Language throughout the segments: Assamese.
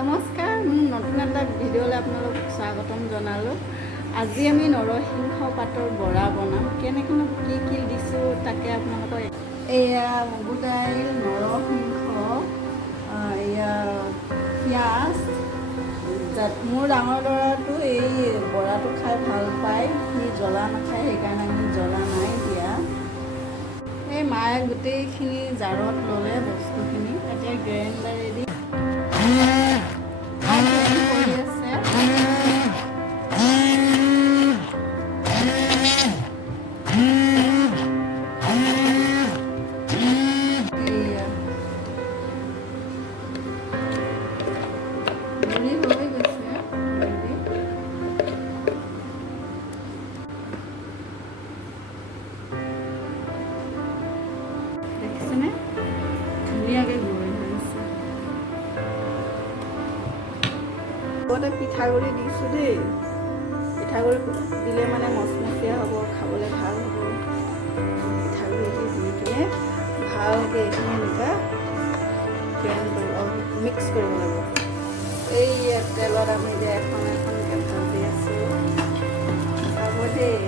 নমস্কাৰ, নতুন এটা ভিডিঅ'লৈ আপোনালোক স্বাগতম জনালোঁ। আজি আমি নৰসিংহ পাতৰ বৰা বনাম। কেনেকৈ কি দিছোঁ তাকে আপোনালোকৰ এয়া মগু দাইল, নৰসিংহ, এয়া পিঁয়াজ। মোৰ ডাঙৰ ল'ৰাটো এই বৰাটো খাই ভাল পায়, সি জ্বলা নাখায়, সেইকাৰণে আমি জ্বলা নাই দিয়া। এই মায়ে গোটেইখিনি জাৰত ল'লে বস্তুখিনি, এতিয়া গ্ৰাইণ্ডাৰেদি ধুনীয়াকৈ গুড়ি হৈছে। লগতে পিঠাগুড়ি দিছোঁ দেই। পিঠাগুড়ি দিলে মানে মচমচীয়া হ'ব, খাবলৈ ভাল হ'ব। পিঠাগুড়ি দি কিনে ভালকৈ এইখিনি এনেকৈ মিক্স কৰিব লাগিব। এই তেলত আমি এতিয়া এখনকৈ ভাজি আছোঁ, চাব দেই।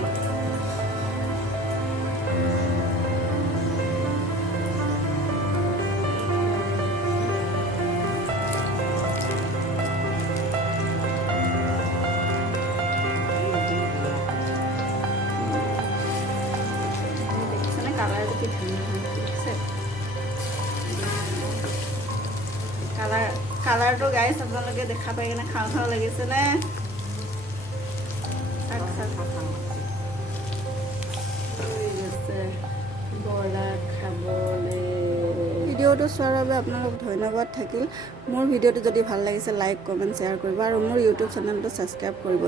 কালাৰটো গাইছ আপোনালোকে দেখা পাই কিনে খাওঁ খাওঁ লাগিছেনে? ভিডিঅ'টো চোৱাৰ বাবে আপোনালোক ধন্যবাদ থাকিল। মোৰ ভিডিঅ'টো যদি ভাল লাগিছে লাইক, কমেণ্ট, শ্বেয়াৰ কৰিব আৰু মোৰ ইউটিউব চেনেলটো ছাবস্ক্ৰাইব কৰিব।